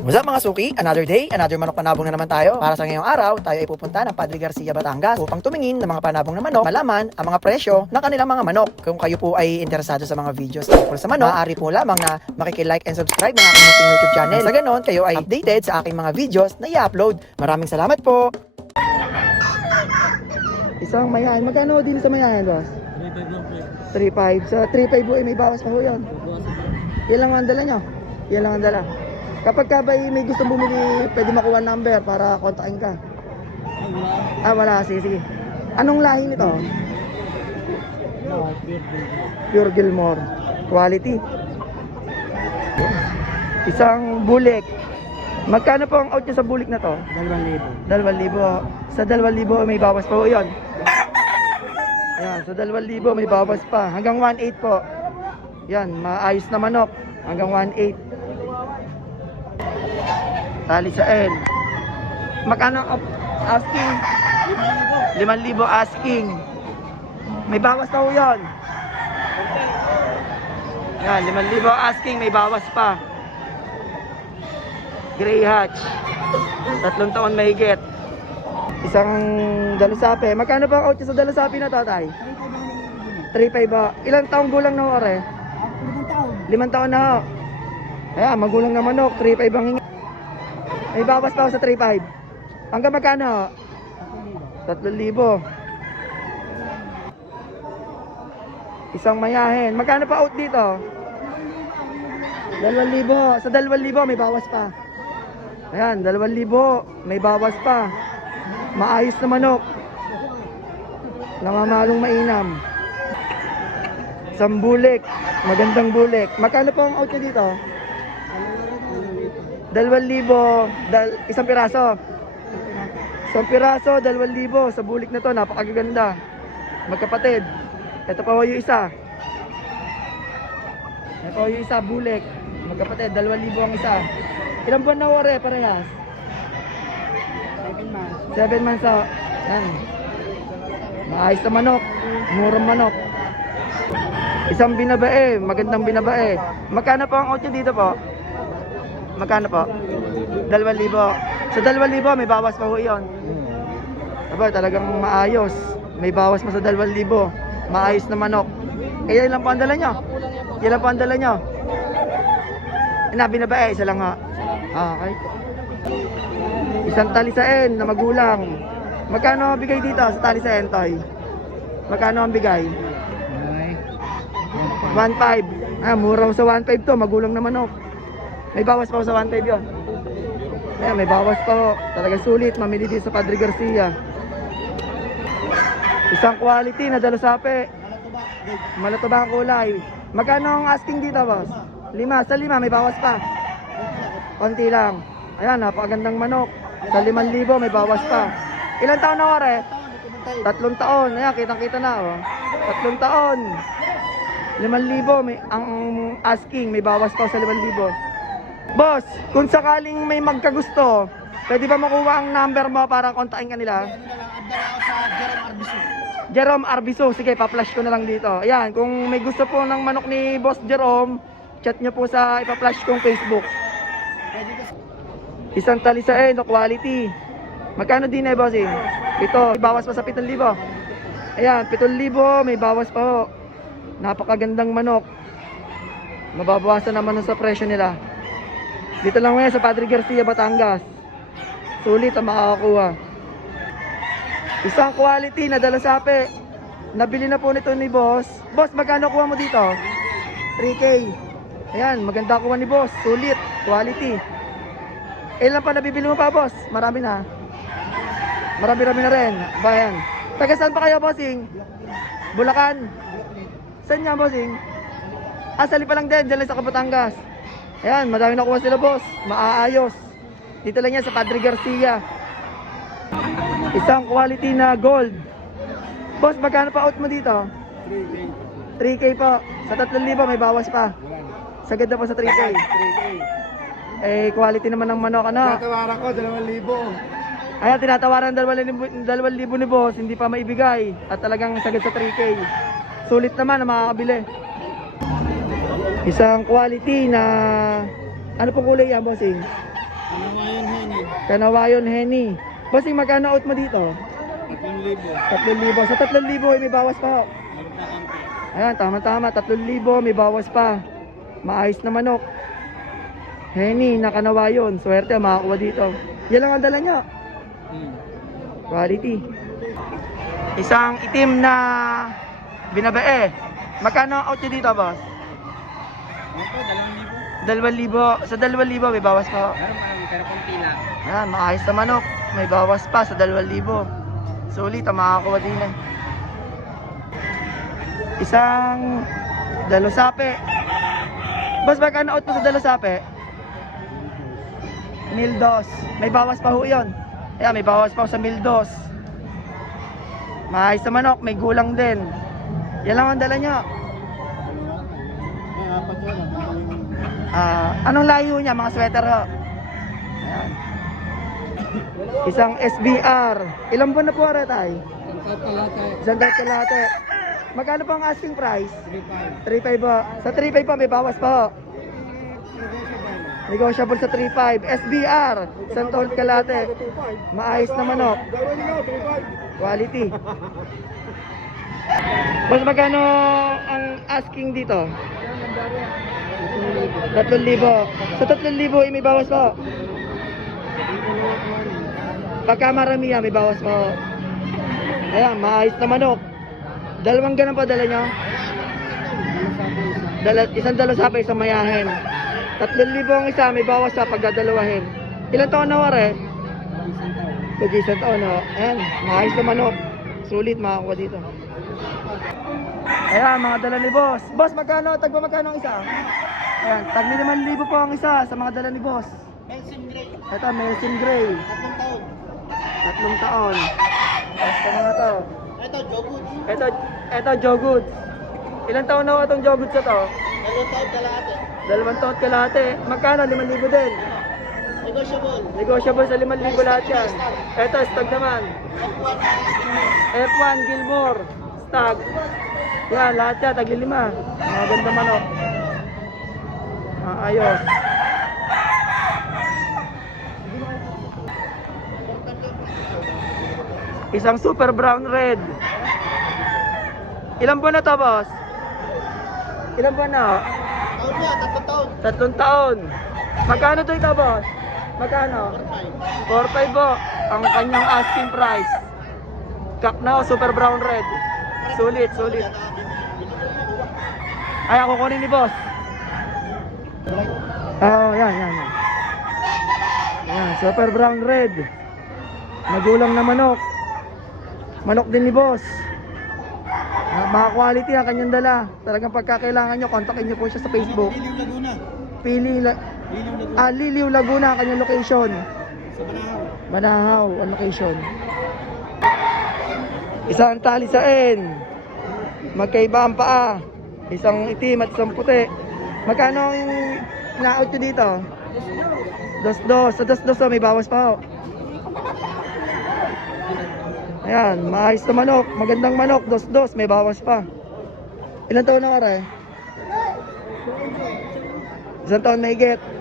What's up mga suki? Another day, another manok panabong na naman tayo. Para sa ngayong araw, tayo ay pupunta ng Padre Garcia, Batangas upang tumingin ng mga panabong na manok, malaman ang mga presyo ng kanilang mga manok. Kung kayo po ay interesado sa mga videos tungkol sa manok, maaari po lamang na makikilike and subscribe ng aking YouTube channel. Sa ganon, kayo ay updated sa aking mga videos na i-upload. Maraming salamat po! Isang mayayan. Magkano din sa mayayan, boss? 3.5. Sa 3.5 po ay may bawas pa po yun. Yan lang ang dala nyo. Yan lang ang dala. Kapag ka ba may gusto bumili, pwede makuha number para kontakin ka. Ah, wala. Sige, sige. Anong lahi nito? Pure Gilmore. Quality. Isang bulik. Magkano po ang out nyo sa bulik na to? 2,000. 2,000. Sa 2,000 may bawas pa po yun. Ayan, sa 2,000 may bawas pa. Hanggang 1,800 po. Yan, maayos na manok. Hanggang 1,800. Tali sa N. Magkano ang asking? 5,000 asking. May bawas pa po yun. Yan, 5,000 asking, may bawas pa. Gray hatch. Tatlong taon mahigit. Isang dalusape. Magkano ba ang out sa dalusape na tatay? 3.5 ba? Ilang taong gulang na ho, are? Limang taon. Limang taon na ho. Ayan, magulang na manok. 3.5 ang hingi. May bawas pa ako sa 3.5. Hanggang magkano ho? 3,000. Isang mayahin. Magkano pa out dito? 2,000. Sa 2,000 may bawas pa. Ayan, 2,000. May bawas pa. Maayos na manok. Namamalong mainam. Isang bulik. Magandang bulik. Magkano po ang out niya dito? 2,000. Dal isang piraso. Isang piraso, 2,000. Sa bulik na to, napakaganda. Magkapatid. Ito pa yung isa. Ito yung isa, bulik. Magkapatid, 2,000 ang isa. Ilang buwan na ore, parehas? 7 months. 7 months sa... Yan. Maayos na manok. Murang manok. Isang binabae. Magandang binabae. Magkano po ang out nyo dito po? Magkano po? 2,000. Sa 2,000 may bawas pa ho yun. Aba, talagang maayos. May bawas pa sa 2,000. Maayos na manok. Eh, yan lang po ang dala nyo. Yan lang po ang dala nyo. Na, binabae. Isa lang ha. Ah, okay. Isang talisain na magulang. Magkano ang bigay dito sa talisain, Toy? Magkano ang bigay? Ay. 1.5. Ah, mura sa 1.5 to. Magulang na manok. May bawas pa sa 1.5 yun. Ayan, may bawas pa ho. Talagang sulit. Mamili dito sa Padre Garcia. Isang quality na dalasape. Malatuba ang kulay. Magkano ang asking dito, boss? Lima. Sa lima, may bawas pa. Konti lang. Ayan, napakagandang manok. Sa 5,000 may bawas pa. Ilan taon na ore? Tatlong taon. Ayan, kitang-kita na. Oh. Tatlong taon. 5,000 may ang asking may bawas pa sa 5,000. Boss, kung sakaling may magkagusto, pwede ba makuha ang number mo para kontakin ka nila? Jerome Arbiso, sige, pa-flash ko na lang dito. Ayan, kung may gusto po ng manok ni Boss Jerome, chat nyo po sa ipa-flash kong Facebook. Isang talisain, no quality. Magkano din eh, bossing? Ito, may bawas pa sa 7,000. Ayan, 7,000, may bawas pa ho. Napakagandang manok. Mababawasan naman sa presyo nila. Dito lang ngayon sa Padre Garcia, Batangas. Sulit ang makakakuha. Isang quality na dalasape. Nabili na po nito ni boss. Boss, magkano kuha mo dito? 3K. Ayan, maganda kuha ni boss. Sulit, quality. Ilan pa nabibili mo pa, boss? Marami na. Marami-rami na rin. Bayan. Taga saan pa kayo, bossing? Bulacan. Saan niya, bossing? Ah, sali pa lang din. Diyan lang sa Kabatangas. Ayan, madami na kuha sila, boss. Maaayos. Dito lang yan sa Padre Garcia. Isang quality na gold. Boss, magkano pa out mo dito? 3K po. Sa 3,000 may bawas pa. Sagad na po sa 3K. 3K. Eh, quality naman ng manok, ano? Tatawaran ko, 2,000. Ayan, tinatawaran ng 2,000 ni boss, hindi pa maibigay. At talagang sagad sa 3K. Sulit naman na makakabili. Isang quality na... Ano pong kulay yan, bossing? Kanawayan Henny. Kanawayon Henny. Bossing, magkano out mo dito? 3,000. 3,000. Sa 3,000 ay may bawas pa. Ayan, tama-tama. 3,000 may bawas pa. Maayos na manok. Henny, nakanawayon. Swerte, makakuha dito. Yan lang ang dala nyo. Quality. Isang itim na binabae. Magkano out nyo dito, boss? Ito, 2,000. 2,000. Sa 2,000 may bawas pa. Meron pa pero konti lang. Ayan, maayos na manok. May bawas pa sa 2,000. Sulit, ang makakuha din eh. Isang dalosape. Boss, magkano out mo sa dalosape? Mildos. May bawas pa ho yun. Ayan, may bawas pa ho sa mildos. Maayos na manok, may gulang din. Yan lang ang dala nyo. May apat yan. Ah, anong layo niya, mga sweater ho? Ayan. Isang SBR. Ilang buwan na po ara tatalata, Isang dahil kalahati. Magkano po ang asking price? 3,500. 3.5 po. Sa 3.5 po, may bawas pa ho. Negotiable sa 3.5. SBR. Isang taon kalahati. Maayos na manok. Quality. Boss, magkano ang asking dito? 3,000. Sa 3,000 eh, may bawas po. Pagka marami yan, may bawas po. Ayan, maayos na manok. Dalawang ganun pa dala nyo? Dala, isang dalo sa isang mayahin. 3,000 ang isa, may bawas sa pagdadalawahin. Ilan taon na wari? Pag isang taon na. Ayan, maayos na manok. Sulit makakuha dito. Ayan, mga dala ni boss. Boss, magkano? Tagba magkano ang isa? Ayan, tag 5,000 po ang isa sa mga dala ni boss. Nelson Gray, Ito, Melson Gray. tatlong taon. Tatlong taon. Basta mga to. Ito, Jogood. Ito, ito, Joe Goods. Ilan taon na itong Joe Goods na to? Dalawang taon kalahati. Dalawang taon kalahati. Magkano? 5,000 din. Negotiable. Negotiable sa 5,000 lahat yan. Ito, stag naman. F1, F1, Gilmore. Stag. Yan, lahat yan, tagli lima. Mga ganda manok. Ah, ayos. Isang super brown red. Ilang buwan na to, boss? Ilang buwan na? taon niya, tatlong taon. Tatlong taon. Magkano to ito, boss? Magkano? 4-5 po. Ang kanyang asking price. Cup na, super brown red. Sulit, sulit. Ay, ako kunin ni boss. Oh, yan, yan, yan. Yan, super brown red. Magulang na manok. Manok din ni boss. Ah, Mga quality ang kanyang dala. Talagang pagkakailangan nyo, kontakin nyo po siya sa Facebook. Liliw Laguna. Pili, la, Liliw Laguna. ah, Liliw Laguna ang kanyang location. Sa Banahaw. Manahaw ang location. Isang tali sa N. Magkaiba ang paa. Isang itim at isang puti. Magkano ang na-out dito? Dos-dos. Sa dos-dos may bawas pa ho. Ayan, maayos na manok. Magandang manok. Dos-dos, may bawas pa. Ilan taon na kare? Isang taon na higit.